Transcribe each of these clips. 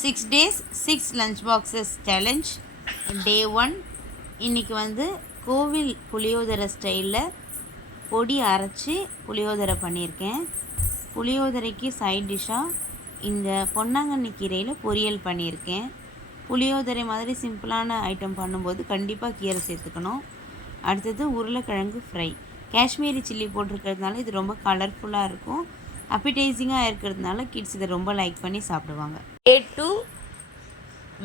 Six days six lunch boxes challenge day one இன்றைக்கி வந்து கோவில் புளியோதரை ஸ்டைலில் பொடி அரைச்சி புளியோதரை பண்ணியிருக்கேன். புளியோதரைக்கு சைட் டிஷ்ஷாக இந்த பொன்னாங்கண்ணி கீரையில் பொரியல் பண்ணியிருக்கேன். புளியோதரை மாதிரி சிம்பிளான ஐட்டம் பண்ணும்போது கண்டிப்பாக கீரை சேர்த்துக்கணும். அடுத்தது உருளைக்கிழங்கு ஃப்ரை காஷ்மீரி சில்லி போட்டிருக்கிறதுனால இது ரொம்ப கலர்ஃபுல்லாக இருக்கும். அப்பிடைசிங்காக இருக்கிறதுனால கிட்ஸ் இதை ரொம்ப லைக் பண்ணி சாப்பிடுவாங்க. டே டூ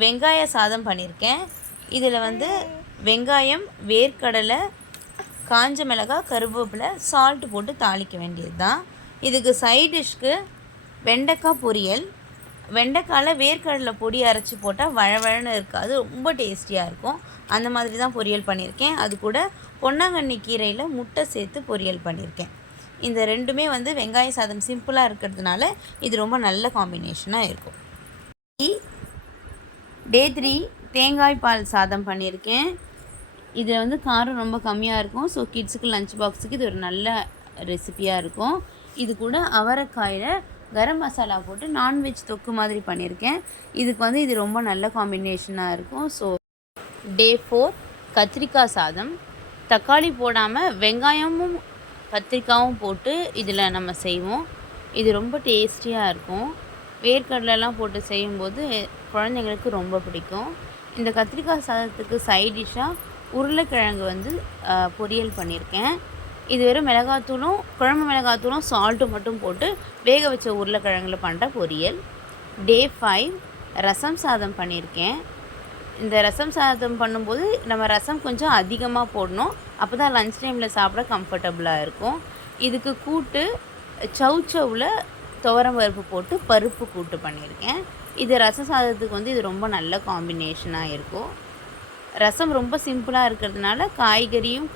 வெங்காய சாதம் பண்ணியிருக்கேன் இதில் வந்து வெங்காயம் வேர்க்கடலை காஞ்ச மிளகாய் கருவேப்பிலை சால்ட் போட்டு தாளிக்க வேண்டியது தான் இதுக்கு சைட் டிஷ்க்கு வெண்டைக்காய் பொரியல். வெண்டைக்காயில் வேர்க்கடலை பொடி அரைச்சி போட்டால் வழவழன்னு இருக்காது ரொம்ப டேஸ்டியாக இருக்கும். அந்த மாதிரி தான் பொரியல் பண்ணியிருக்கேன் அது கூட பொன்னாங்கண்ணி கீரையில் முட்டை சேர்த்து பொரியல் பண்ணியிருக்கேன் இந்த ரெண்டுமே வந்து வெங்காய சாதம் சிம்பிளாக இருக்கிறதுனால இது ரொம்ப நல்ல காம்பினேஷனாக இருக்கும். டே த்ரீ தேங்காய் பால் சாதம் பண்ணியிருக்கேன். இதில் வந்து காரம் ரொம்ப கம்மியாக இருக்கும். ஸோ கிட்ஸுக்கு லஞ்ச் பாக்ஸுக்கு இது ஒரு நல்ல ரெசிபியாக இருக்கும். இது கூட அவரைக்காயில் கரம் மசாலா போட்டு நான்வெஜ் தொக்கு மாதிரி பண்ணியிருக்கேன். இதுக்கு வந்து இது ரொம்ப நல்ல காம்பினேஷனாக இருக்கும். ஸோ டே ஃபோர் கத்திரிக்காய் சாதம். தக்காளி போடாமல் வெங்காயமும் கத்திரிக்காயும் போட்டு இதில் நம்ம செய்வோம். இது ரொம்ப டேஸ்டியாக இருக்கும். வேர்க்கடலைலாம் போட்டு செய்யும்போது குழந்தைங்களுக்கு ரொம்ப பிடிக்கும். இந்த கத்திரிக்காய் சாதத்துக்கு சைட் டிஷ்ஷாக உருளைக்கிழங்கு வந்து பொரியல் பண்ணியிருக்கேன். இது வெறும் மிளகாத்தூளும் குழம்பு மிளகாத்தூளும் சால்ட்டு மட்டும் போட்டு வேக வச்ச உருளைக்கிழங்குல பண்ணுற பொரியல். டே ஃபைவ் ரசம் சாதம் பண்ணியிருக்கேன். இந்த ரசம் சாதம் பண்ணும்போது நம்ம ரசம் கொஞ்சம் அதிகமாக போடணும். அப்போ தான் லஞ்ச் டைமில் சாப்பிட கம்ஃபர்டபுளாக இருக்கும். இதுக்கு கூட்டு சவு சவில் துவரம் பருப்பு போட்டு பருப்பு கூட்டு பண்ணியிருக்கேன். இது ரசம் சாதத்துக்கு வந்து இது ரொம்ப நல்ல காம்பினேஷனாக இருக்கும். ரசம் ரொம்ப சிம்பிளாக இருக்கிறதுனால காய்கறியும்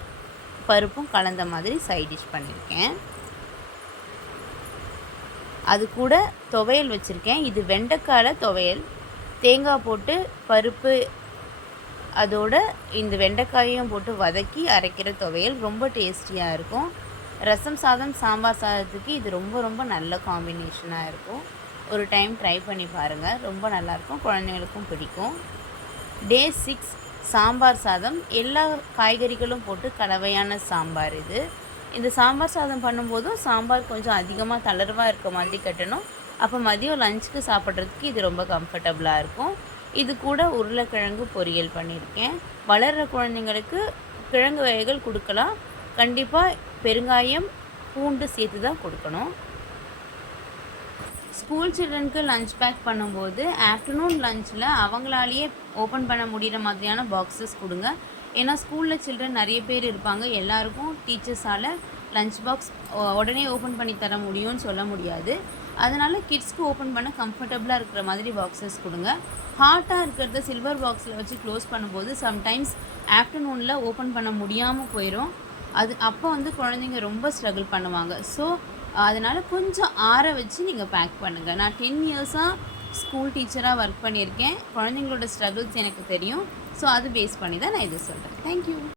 பருப்பும் கலந்த மாதிரி சைட் டிஷ் பண்ணியிருக்கேன். அது கூட துவையல் வச்சுருக்கேன். இது வெண்டைக்கால துவையல். தேங்காய் போட்டு பருப்பு அதோட இந்த வெண்டைக்காயும் போட்டு வதக்கி அரைக்கிற துவையல் ரொம்ப டேஸ்டியாக இருக்கும். ரசம் சாதம் சாம்பார் சாதத்துக்கு இது ரொம்ப ரொம்ப நல்ல காம்பினேஷனாக இருக்கும். ஒரு டைம் ட்ரை பண்ணி பாருங்கள் ரொம்ப நல்லாயிருக்கும் குழந்தைங்களுக்கும் பிடிக்கும். டே சிக்ஸ் சாம்பார் சாதம். எல்லா காய்கறிகளும் போட்டு கலவையான சாம்பார் இது. இந்த சாம்பார் சாதம் பண்ணும்போதும் சாம்பார் கொஞ்சம் அதிகமாக தளர்வாக இருக்க மாதிரி கட்டணும். அப்போ மதியம் லஞ்சுக்கு சாப்பிட்றதுக்கு இது ரொம்ப கம்ஃபர்டபுளாக இருக்கும். இது கூட உருளைக்கிழங்கு பொரியல் பண்ணியிருக்கேன் வளர்கிற குழந்தைங்களுக்கு கிழங்கு வகைகள் கொடுக்கலாம். கண்டிப்பாக பெருங்காயம் பூண்டு சேர்த்து தான் கொடுக்கணும். ஸ்கூல் சில்ட்ரனுக்கு லஞ்ச் பேக் பண்ணும்போது ஆஃப்டர்நூன் லஞ்சில் அவங்களாலேயே ஓப்பன் பண்ண முடிகிற மாதிரியான பாக்ஸஸ் கொடுங்க. ஏன்னா ஸ்கூலில் சில்ட்ரன் நிறைய பேர் இருப்பாங்க. எல்லாருக்கும் டீச்சர்ஸால் லஞ்ச் பாக்ஸ் உடனே ஓப்பன் பண்ணி தர முடியும்னு சொல்ல முடியாது. அதனால் கிட்ஸ்க்கு ஓப்பன் பண்ண கம்ஃபர்டபுளாக இருக்கிற மாதிரி பாக்ஸஸ் கொடுங்க. ஹாட்டாக இருக்கிறத சில்வர் பாக்ஸில் வச்சு க்ளோஸ் பண்ணும்போது சம்டைம்ஸ் ஆஃப்டர்நூனில் ஓப்பன் பண்ண முடியாமல் போயிடும் அது அப்போ வந்து குழந்தைங்க ரொம்ப ஸ்ட்ரகிள் பண்ணுவாங்க. ஸோ அதனால் கொஞ்சம் ஆற வச்சு நீங்கள் பேக் பண்ணுங்கள் நான் டென் இயர்ஸாக ஸ்கூல் டீச்சராக ஒர்க் பண்ணியிருக்கேன். குழந்தைங்களோட ஸ்ட்ரகிள்ஸ் எனக்கு தெரியும். ஸோ அது பேஸ் பண்ணி தான் நான் இதை சொல்கிறேன் தேங்க்யூ